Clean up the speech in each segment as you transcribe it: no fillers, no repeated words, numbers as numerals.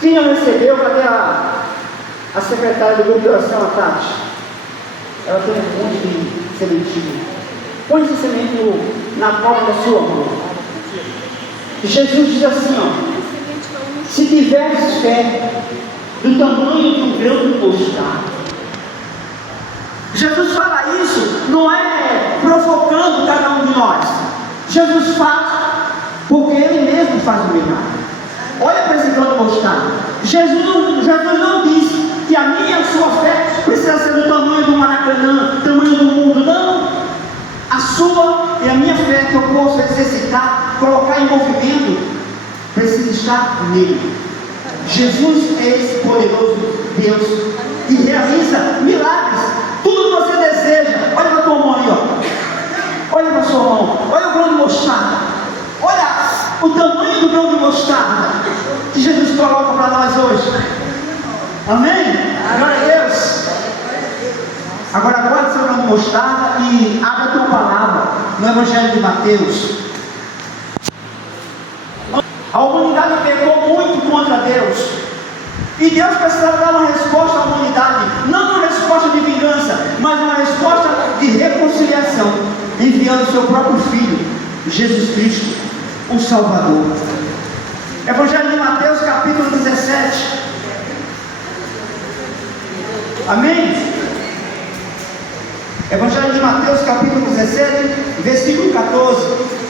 Quem não recebeu, cadê a secretária do grupo de oração, a Tati? Ela tem um monte de sementinha. Põe esse semente na palma da sua mão. Jesus diz assim, ó: se tiveres fé do tamanho de um grão de mostarda. Jesus fala isso, não é provocando cada um de nós. Jesus faz porque Ele mesmo faz o milagre. Olha para esse grão de mostarda. Jesus não disse que a minha e a sua fé precisa ser do tamanho do Maracanã, do tamanho do mundo. Não. A sua e a minha fé que eu posso exercitar, colocar em movimento, precisa estar nele. Jesus é esse poderoso Deus que realiza milagres. Tudo que você deseja. Olha para a tua mão aí, ó. Olha para a sua mão. Olha o grão de mostarda. Olha o tamanho do grão de mostarda que Jesus coloca para nós hoje. Amém? Glória a Deus. Agora guarda seu grão de mostarda e abra a tua palavra no Evangelho de Mateus. A humanidade pecou muito contra Deus. E Deus precisava dar uma resposta à humanidade. Não uma resposta de vingança, mas uma resposta de reconciliação, enviando o seu próprio Filho, Jesus Cristo, o Salvador. Evangelho de Mateus, capítulo 17. Amém? Evangelho de Mateus, capítulo 17, versículo 14.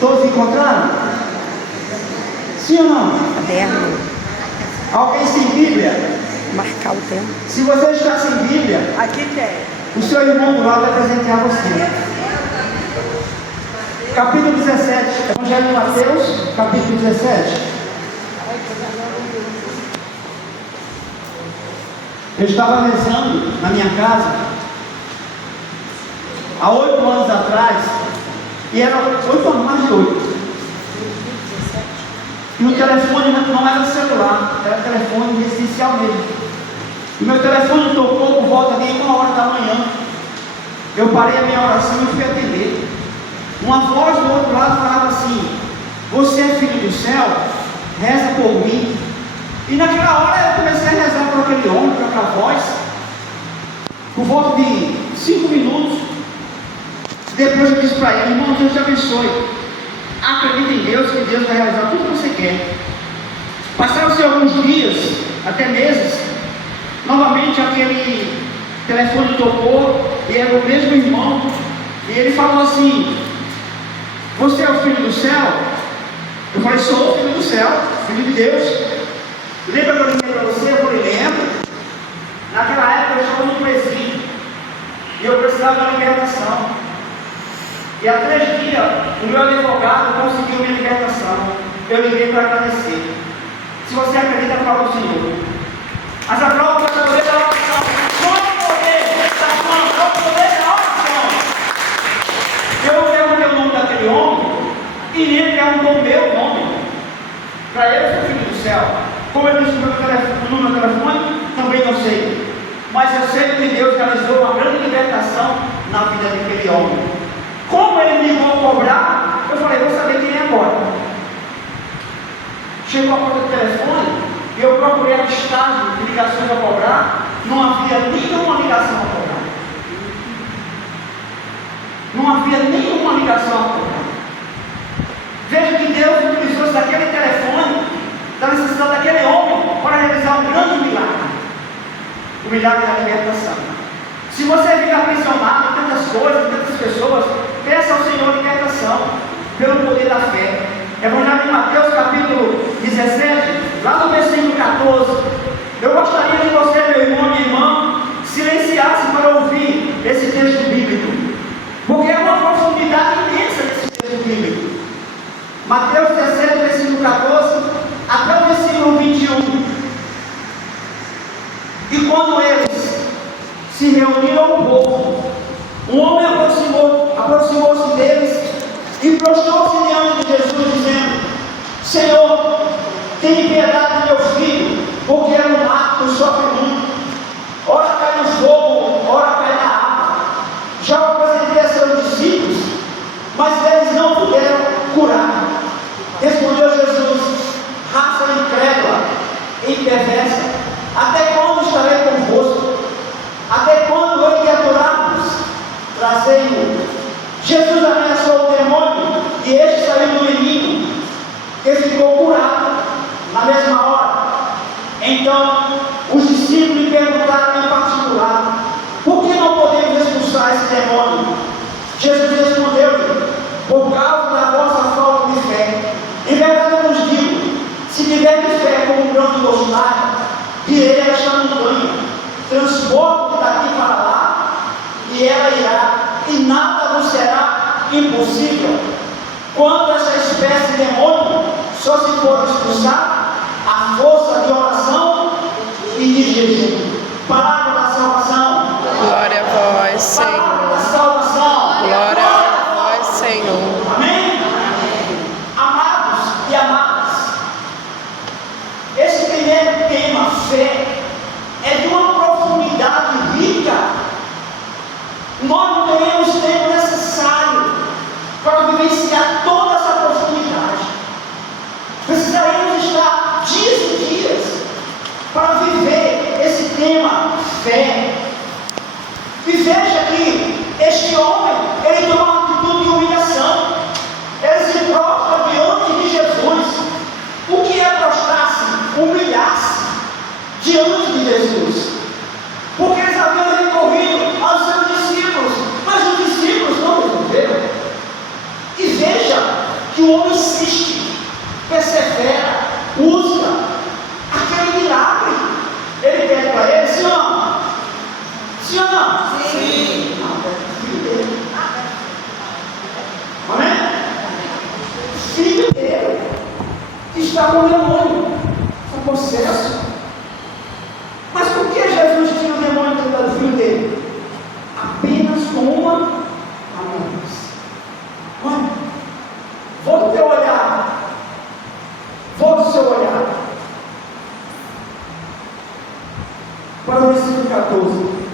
Todos encontraram? Sim ou não? Caderno. Alguém sem Bíblia? Marcar o tempo. Se você está sem Bíblia, Aqui tem. o seu irmão do lado vai presentear você. Capítulo 17, Evangelho de Mateus, capítulo 17. Eu estava rezando na minha casa há 8 anos atrás, e era 8 anos, mais de 8. E o telefone não era celular, era telefone residencial mesmo. E meu telefone tocou por volta de 1h da manhã. Eu parei a minha oração e fui atender. Uma voz do outro lado falava assim: você é filho do céu? Reza por mim. E naquela hora eu comecei a rezar por aquele homem, por aquela voz. Por volta de 5 minutos. Depois eu disse para ele: irmão, Deus te abençoe. Acredita em Deus, que Deus vai realizar tudo que você quer. Passaram-se alguns dias, até meses. Novamente aquele telefone tocou, e era o mesmo irmão. E ele falou assim: você é o filho do céu? Eu falei: sou o filho do céu, filho de Deus. Lembra que eu liguei para você? Eu falei: lembro. Naquela época eu estava no presídio e eu precisava de uma libertação. E há 3 dias o meu advogado conseguiu minha libertação. Eu liguei para agradecer. Se você acredita, fala o Senhor. Mas a prova para o poder da oração. Não é o poder da mão, é o poder da oração. Eu não perguntei o nome daquele homem e nem perguntou o meu nome. Para ele, eu sou filho do céu. Como eu disse no meu telefone, também não sei. Mas eu sei que Deus realizou uma grande libertação na vida daquele homem. Como ele me ligou a cobrar, eu falei: vou saber quem é agora. Chegou a porta do telefone e eu procurei a listagem de ligações a cobrar. Não havia nenhuma ligação a cobrar. Não havia nenhuma ligação a cobrar. Veja que Deus utilizou daquele telefone, da necessidade daquele homem, para realizar um grande milagre. O milagre da libertação. Se você fica aprisionado em tantas coisas, em tantas pessoas, peça ao Senhor libertação pelo poder da fé. Evangelho de Mateus, capítulo 17, lá no versículo 14. Eu gostaria que você, meu irmão e minha irmã, silenciasse para ouvir esse texto bíblico, porque é uma profundidade imensa desse texto bíblico. Mateus 17, versículo 14 até o versículo 21. E quando eles se reuniram ao povo, um homem aproximou-se deles e prostrou-se diante de Jesus, dizendo: Senhor, tenha piedade de meu filho, porque é um mato e sofre muito. Ora cai no fogo, ora cai na água. Já o apresentei a seus discípulos, mas eles não puderam curar. perguntaram em particular: por que não podemos expulsar esse demônio? Jesus respondeu-lhe: por causa da vossa falta de fé. Em verdade eu vos digo, se tiverdes fé como um grão de mostarda, direi a esta montanha: transporte daqui para lá, e ela irá, e nada vos será impossível. Quanto a essa espécie de demônio, só se pode expulsar a força de oração e de jejum. Palavra da salvação. Glória a vós, Senhor. Palavra da salvação. Glória a vós, Senhor. Amém? Amados e amadas, esse primeiro tema, fé, é de uma profundidade rica. Nós não teremos tempo necessário para vivenciar toda essa profundidade. Precisaremos estar dias e dias para viver esse tema, fé. E veja que este homem, ele toma uma atitude de humilhação. Ele se prostra diante de Jesus. O que é prostrar-se? Humilhar-se diante de Jesus. Porque eles haviam recorrido aos seus discípulos, mas os discípulos não resolveram. E veja que o homem insiste, persevera, usa aquele milagre. Ele pede para ele: sim ou não? Sim ou não? Sim. Filho dele. Amém? Filho dele está com o demônio, com processo. Mas por que Jesus tinha o demônio dentro do filho dele? Apenas com uma ameaça. Olha, volta o teu olhar. Volta o seu olhar para o versículo 14.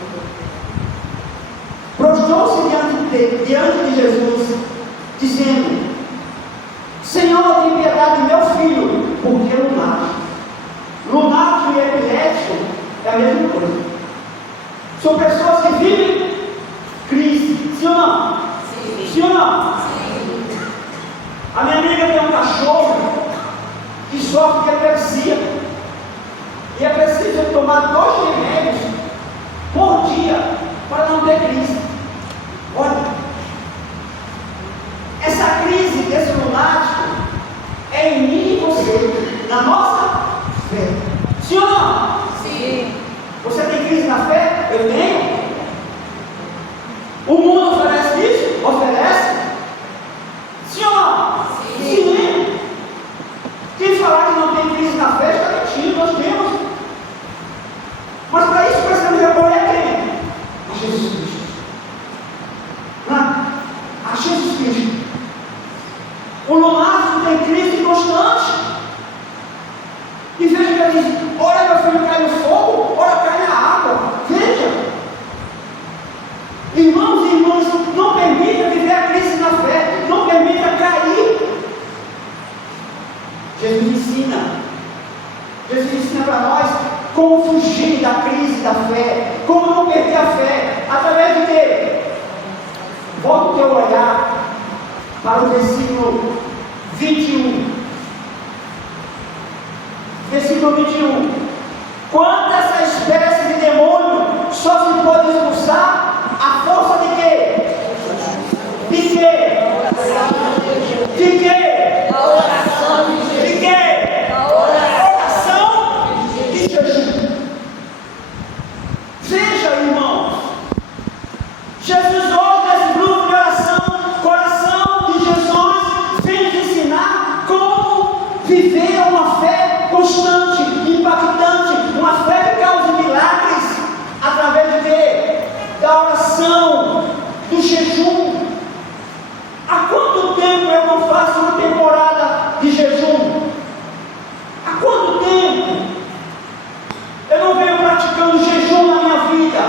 Prostrou-se diante de Jesus, dizendo: Senhor, tem piedade de meu filho, porque é lunático. Lunático e epilético é a mesma coisa. São pessoas que vivem crise. Sim ou não? Sim. Sim ou não? Sim. A minha amiga tem um cachorro que sofre de epilepsia. E é preciso tomar 2 remédios por dia para não ter crise. Olha, essa crise desse lunático é em mim e você, na nossa fé. Sim ou não? Sim. Você tem crise na fé? Eu tenho. O mundo oferece isso? Oferece. Sim ou não? Sim. Sim. Quem falar que não tem crise na fé está mentindo, nós temos. Mas para isso precisamos recorrer a quem? A Jesus Cristo. A Jesus Cristo. O lunático tem crise constante. E veja que ele diz: ora meu filho cai no fogo, ora cai na água. Veja. Irmãos e irmãs, não permita viver a crise na fé. Não permita cair. Jesus ensina para nós como fugir da crise da fé, como não perder a fé, através de quê? Volta o teu olhar para o versículo 21. Versículo 21. Quanto a essa espécie de demônio, só se pode expulsar a força de quê? De quê? De quê? A oração de Jesus. De quê? A oração de jejum. Veja, irmãos, Jesus hoje nesse grupo de oração, coração de Jesus, vem nos ensinar como viver uma fé constante, impactante, uma fé que causa milagres, através de quê? Da oração, do jejum. Há quanto tempo eu não faço uma temporada de jejum? Há quanto tempo eu não venho praticando jejum na minha vida?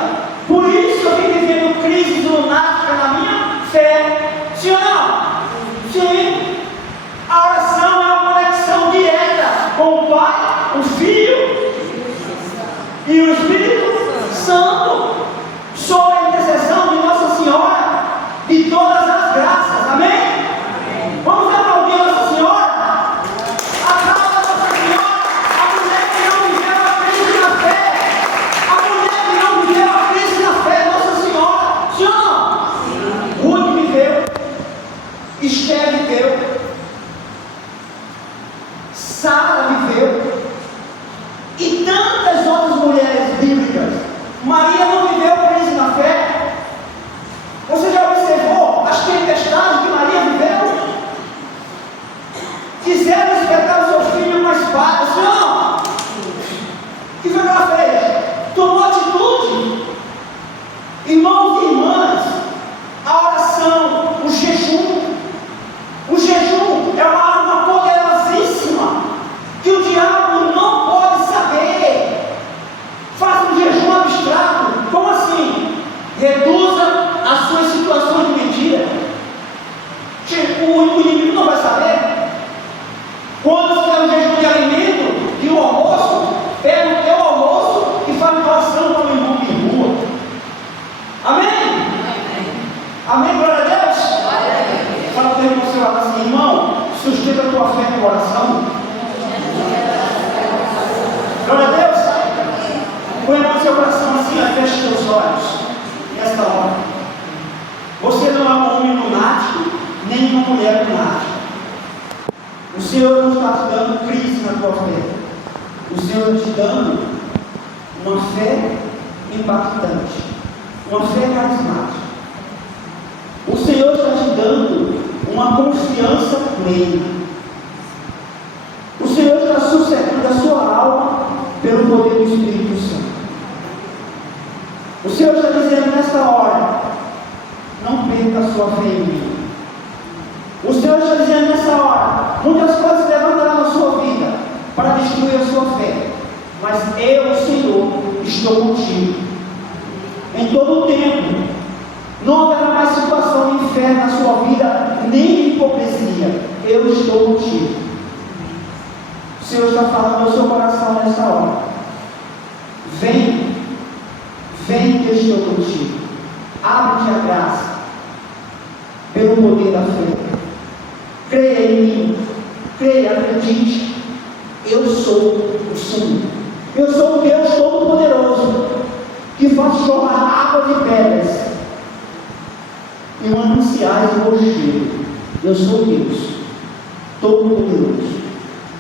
Por isso eu venho vivendo crise lunática na minha fé. Sim ou não? Sim. A oração é uma conexão direta com o Pai, o Filho e o Espírito Santo. Sou a intercessão de Nossa Senhora de todas as graças. Amém? Vamos aplaudir Nossa Senhora? Aplauda Nossa Senhora, a mulher que não viveu a crise na fé, a Sara viveu, e tantas outras mulheres bíblicas. Maria não viveu crise na fé. Você já observou as tempestades que Maria viveu? Quiseram espetar o seu filho com uma espada. Não! O que foi que ela fez? Tomou atitude. Irmãos e irmãs, a oração, o jejum. O jejum é uma arma poderosíssima que o diabo não pode saber. Faça um jejum abstrato. Como assim? Reduza as suas situações de mentira. O inimigo não vai saber. Quando você tem um jejum de alimento e o almoço, pega o teu almoço e faz doação para o irmão de rua. Amém? Amém, glória a Deus? Fala para o irmão seu lado assim: irmão, sustenta a tua fé no coração. Glória a Deus. Põe no seu coração assim, feche seus olhos. Nesta hora, você não é um homem lunático, nem uma mulher lunática. O Senhor não está te dando crise na tua fé. O Senhor está te dando uma fé impactante, uma fé carismática. O Senhor está te dando uma confiança plena. O Senhor está sossegando a sua alma pelo poder do Espírito Santo. O Senhor está dizendo nesta hora: não perca a sua fé em mim. O Senhor está dizendo nessa hora: muitas coisas se levantarão na sua vida para destruir a sua fé, mas eu, o Senhor, estou contigo em todo o tempo. Não haverá mais situação de inferno na sua vida, nem de hipocrisia. Eu estou contigo. O Senhor está falando ao seu coração nessa hora: vem, vem que eu estou contigo. Abre-te a graça pelo poder da fé. Creia em mim, creia, acredite. Eu sou o Senhor. Eu sou o Deus Todo-Poderoso, que faz jorrar água de pedras e um anunciais de rochedo. Eu sou Deus Todo-Poderoso.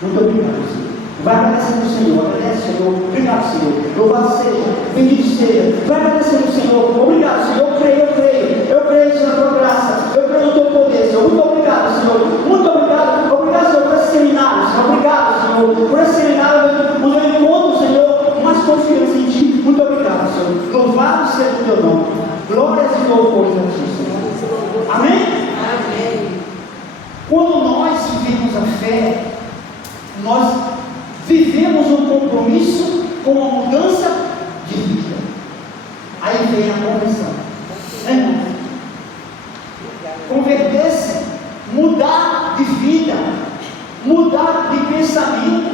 Muito obrigado, Senhor. Vai agradecendo o Senhor, agradece, Senhor. Obrigado, Senhor. Louvado seja, bendito seja. Vai agradecendo o Senhor. Obrigado, Senhor. Eu creio, eu creio. Eu creio, Senhor, na tua graça. Eu creio no teu poder, Senhor. Muito obrigado, Senhor. Muito obrigado. Obrigado, Senhor, por esse seminário, Senhor. Obrigado, Senhor, por esse seminário onde eu encontro, Senhor, mais confiança em Ti. Muito obrigado, Senhor. Louvado seja o teu nome. Glórias e louvores a Ti, Senhor. Amém? Amém. Quando nós vivemos a fé, nós vivemos um compromisso com uma mudança de vida. Aí vem a conversão. Converter-se, mudar de vida, mudar de pensamento,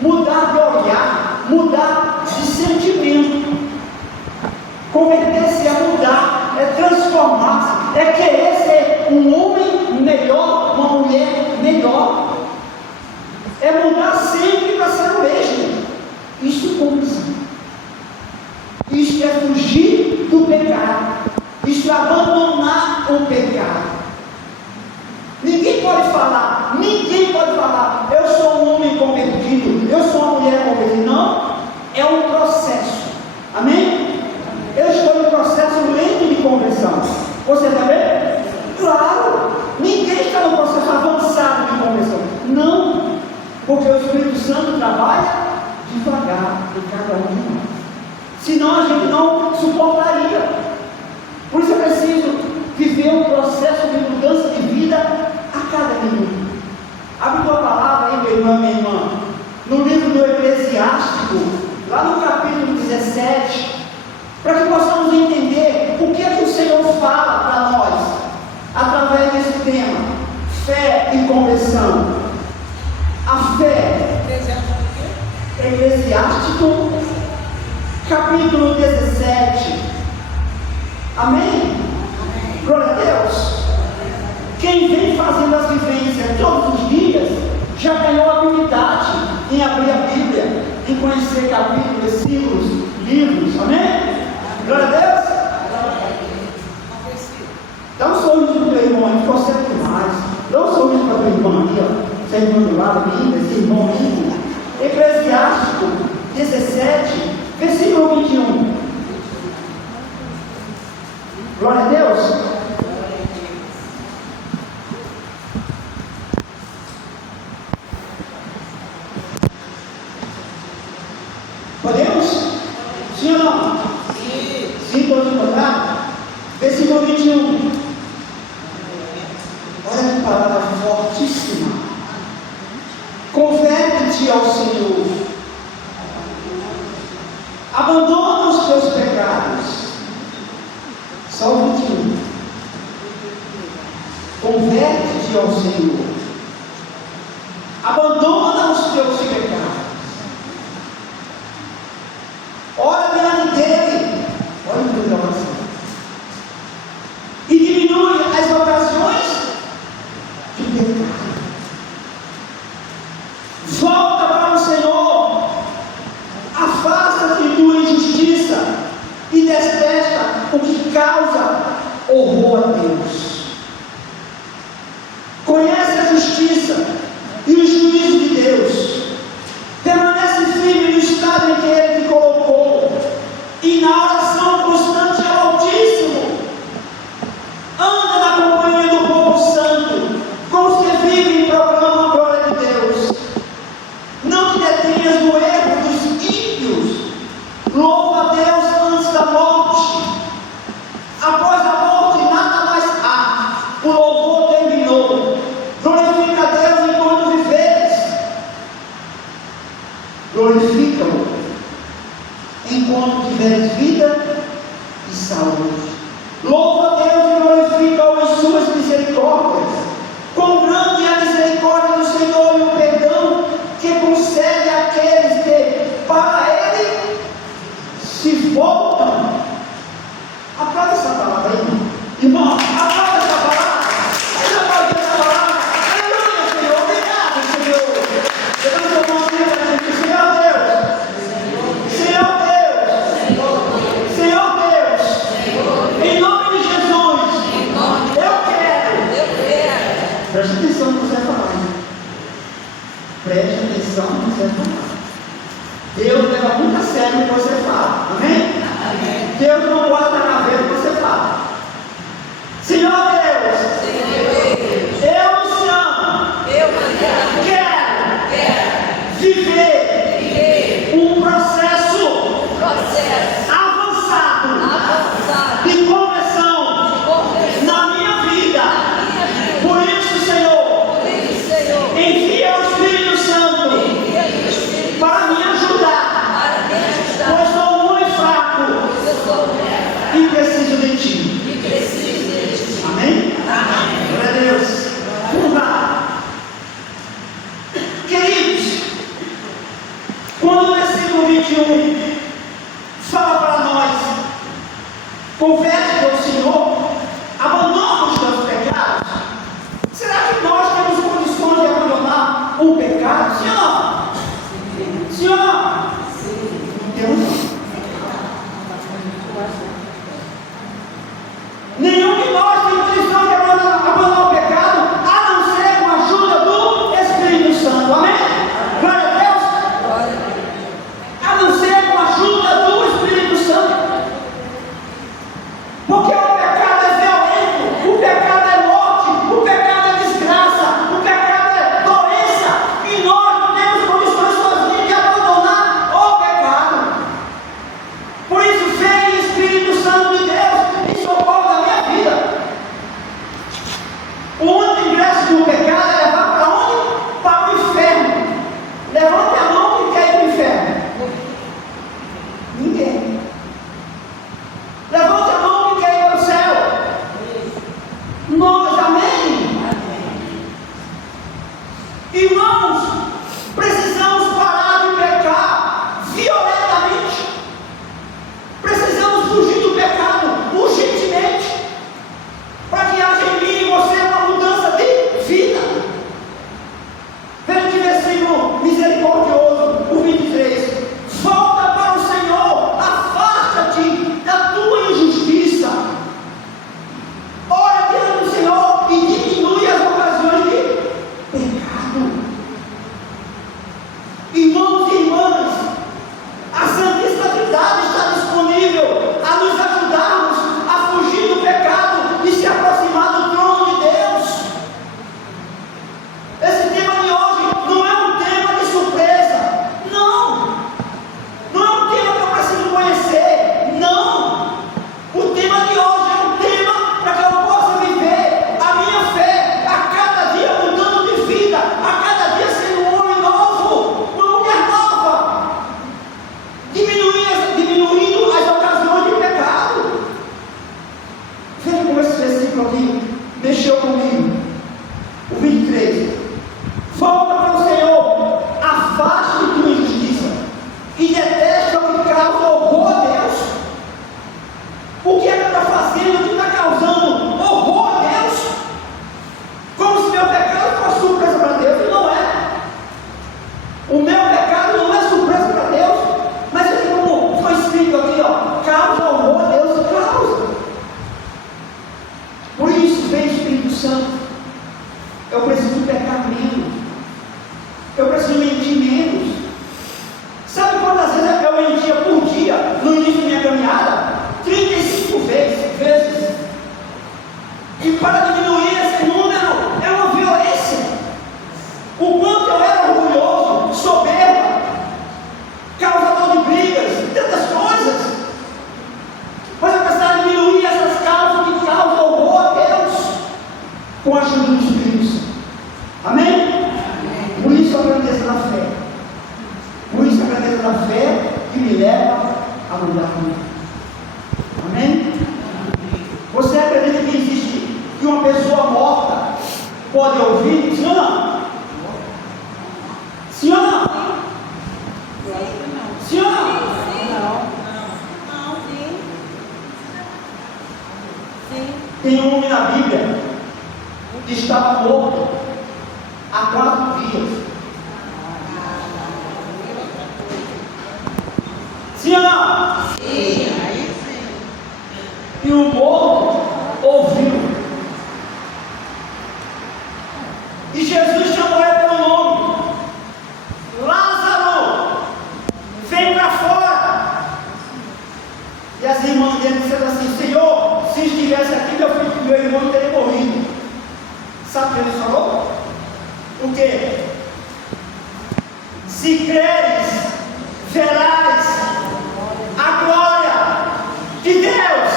mudar de olhar, mudar de sentimento. Converter-se é mudar, é transformar-se, é querer ser um homem melhor, uma mulher melhor. É mudar sempre para ser o mesmo. Isso convence. Isso é fugir do pecado. Isso é abandonar o pecado. Ninguém pode falar, eu sou um homem convertido, eu sou uma mulher convertida. Não, é um processo. Amém? Eu estou em processo lento de conversão. Você também? Claro, ninguém está no processo avançado de conversão. Não. Porque o Espírito Santo trabalha devagar em cada um de nós. Senão a gente não suportaria. Por isso é preciso viver um processo de mudança de vida a cada minuto. Abre tua palavra aí, meu irmão, minha irmã, no livro do Eclesiástico, lá no capítulo 17, para que possamos entender o que é que o Senhor fala para nós, através desse tema, fé e conversão. A fé, Eclesiástico, capítulo 17. Amém? Glória a Deus. Quem vem fazendo as vivências todos os dias já ganhou habilidade em abrir a Bíblia, em conhecer capítulos, versículos, livros. Amém? Glória a Deus. Dá um sorriso para o teu irmão, ele consegue demais. Dá um sorriso para o teu irmão aqui, ó. essa irmã do lado linda, esse irmão lindo. Eclesiástico 17, versículo 21. Glória a Deus. Podemos? Sim ou não? Sim, todos encontraram? Versículo 21. Olha que palavra fortíssima. Converte-te ao Senhor. Abandona os teus pecados. Só o 21. Converte-te ao Senhor. Abandona os teus pecados. Ora diante dele. Olha o que oração. E diminui as ocasiões de pecado. Volta para o Senhor. Afasta-te de tua injustiça e detesta o que causa horror a Deus. Conhece a justiça e o juízo de Deus. Permanece firme no estado em que Ele te colocou, e na oração constante ao Altíssimo. Anda na companhia do povo santo, com os que vivem e proclamam a glória de Deus. Não te detenhas no erro dos ímpios. Louva a Deus antes da morte. Após a morte nada mais há. O louvor terminou. Glorifica a Deus enquanto viveres. Glorifica-o enquanto tiveres vida e saúde. Louva a Deus e glorifica-o em suas misericórdias. Quão grande é a misericórdia do Senhor e o perdão que concede àqueles que para Ele se voltam. Aplauda essa palavra aí, irmão. Irmão, aplauda essa palavra. Você pode essa palavra. Aleluia, Senhor. Obrigado, Senhor. Levanta a mão para a gente. Senhor Deus. Senhor Deus. Senhor Deus. Em nome de Jesus. Eu quero. Preste atenção no que você vai falar. Preste atenção no que você vai falar. Deus leva muito a sério o que você fala. Amém? Amém. Deus não guarda na gaveta o que você fala. Senhor Deus, eu te amo. Quero viver um processo avançado de conversão na minha vida. Por isso, Senhor, envia o Espírito Santo para me ajudar, pois sou muito fraco e preciso de Ti. Amém? Glória a Deus. Vamos lá. Queridos, quando o versículo 21 fala para nós, converte ao Senhor, abandona os teus pecados, será que nós temos condições de abandonar o pecado? Sim ou não? Sim ou não? Não temos. Nenhum de nós tem condição de abandonar o pecado, a não ser com a ajuda do Espírito Santo. Amém? Glória a Deus. A não ser com a ajuda do Espírito Santo. Porque o pecado é violento, o pecado é morte, o pecado é desgraça, o pecado é doença, e nós não temos condições sozinhos de abandonar o pecado. Por isso, vem Espírito Santo de Deus em socorro da minha vida. O único ingresso do pecado é levar para onde? Para o inferno. Levante a mão que quer ir para o inferno. Ninguém. Levante a mão que quer ir para o céu. Nós, amém? Irmãos, precisamos parar de pecar violentamente. Precisamos fugir do pecado urgentemente, para que haja em mim e você uma mudança de vida. Veja que versículo misericordioso, o 23. Volta para o Senhor, afasta-te da tua injustiça. Ora diante do Senhor e diminui as ocasiões de pecado. o quanto eu era orgulhoso, soberba, causador de brigas, tantas coisas. Mas eu precisava diminuir essas causas que causam horror a Deus, com a ajuda do Espírito Santo. Amém? Por isso a grandeza da fé. Por isso a grandeza da fé que me leva a mudar comigo. Amém? Você acredita que existe, que uma pessoa morta pode ouvir? Sim ou não? Sim ou não? Sim ou não? Tem um homem na Bíblia que estava morto há 4 dias. Sim ou não? Sim. E o morto ouviu. E Jesus chamou ele pelo nome: Lázaro, vem para fora. E as irmãs dele disseram assim: Senhor, se estivesse aqui, meu irmão teria morrido. Sabe o que ele falou? O quê? Se creres, verás a glória de Deus.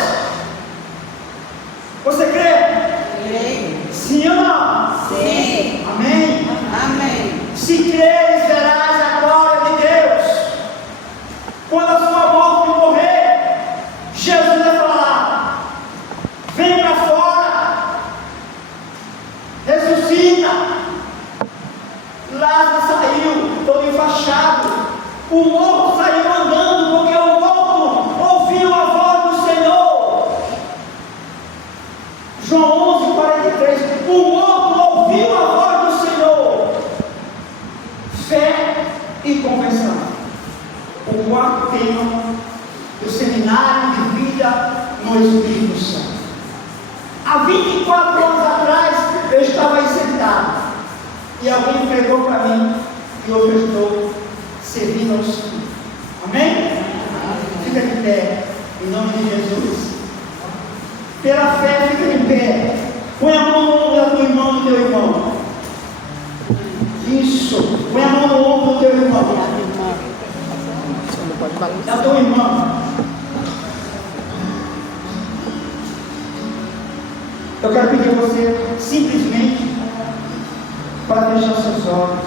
Você crê? Creio. Sim ou não? Sim. Amém? Amém. Se creres, verás a glória de Deus. Quando a sua morte morrer, Jesus vai falar: vem para fora, ressuscita. Lázaro saiu todo enfaixado, o morto saiu andando, porque o morto ouviu a voz do Senhor. João 11:43, o morto ouviu a voz do Senhor. Fé e conversão. O quarto tema do seminário de vida no Espírito Santo. Há 24 anos atrás, eu estava aí sentado e alguém pregou para mim e hoje eu estou servindo ao Senhor. Amém? Fica de pé, em nome de Jesus. Pela fé, fica de pé. Põe a mão no ombro da tua irmã, do teu irmão. Isso. Põe a mão no ombro do teu irmão. Da tua irmã. Eu quero pedir a você simplesmente para fechar seus olhos.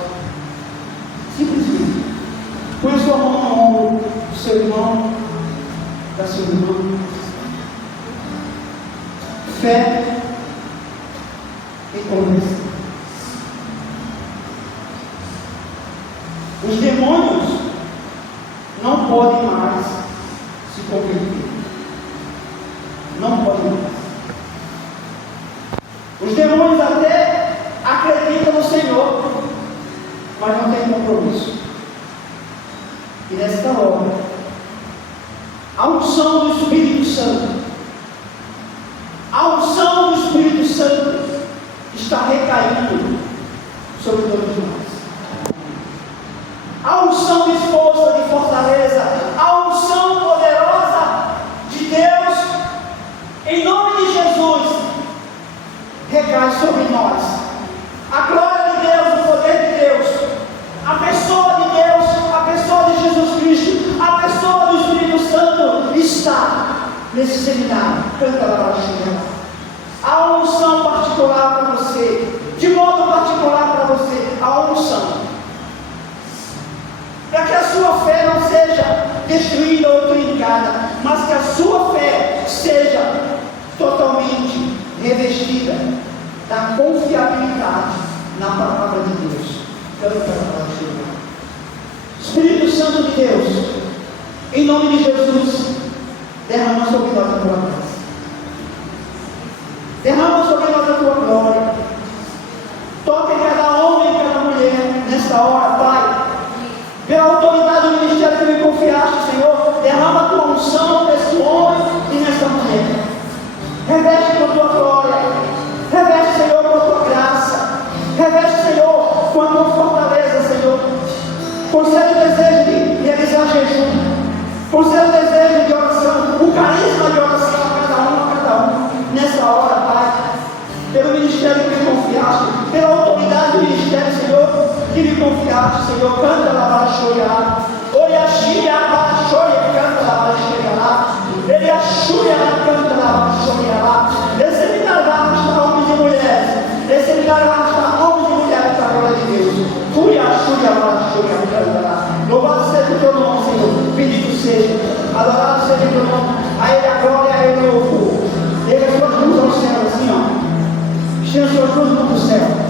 Simplesmente. Põe a sua mão no ombro do seu irmão, da sua irmã. Fé e conversão. Os demônios não podem mais se converter. Não podem mais. Os demônios até acreditam no Senhor, mas não têm compromisso. E nesta hora, a unção do Espírito Santo, a unção do Espírito Santo está recaindo sobre todos nós. A unção de força, de fortaleza, a unção poderosa de Deus, em nome de Jesus, recai sobre nós. A glória de Deus, o poder de Deus, a pessoa de Deus, a pessoa de Jesus Cristo, a pessoa do Espírito Santo está nesse seminário. Canta lá baixinho. A unção particular para você, de modo particular para você, a unção. Para que a sua fé não seja destruída ou trincada, mas que a sua fé seja totalmente revestida da confiabilidade na palavra de Deus. Espírito Santo de Deus, em nome de Jesus, derrama sobre nós a tua graça. Derrama sobre nós a tua glória. Toque cada homem e cada mulher nesta hora, Pai. Pela autoridade do ministério que me confiaste, Senhor, derrama a tua unção nesse homem e nessa mulher. Reveste com a tua glória. Reveste, Senhor, com a tua graça. Reveste, Senhor, com a tua fortaleza, Senhor. Concede o desejo de realizar jejum. Concede o desejo de oração, o carisma de oração a cada um. Nessa hora, Pai, pelo ministério que me confiaste, pela autoridade do ministério, Senhor, que me confiaste, Senhor, canta lá para chorar. Oriaxia para chorar, canta lá para chorar. Eliaxuia canta lá para chorar. Examinarás homens e mulheres. Examinarás homens e mulheres para a glória de Deus. Oriaxuia para chorar, canta lá. Louvado seja o teu nome, Senhor. Bendito seja. Adorado seja o teu nome. A Ele a glória, a Ele o louvor. Ele a sua cruz ao céu, assim, ó. Estenda a sua cruz no céu.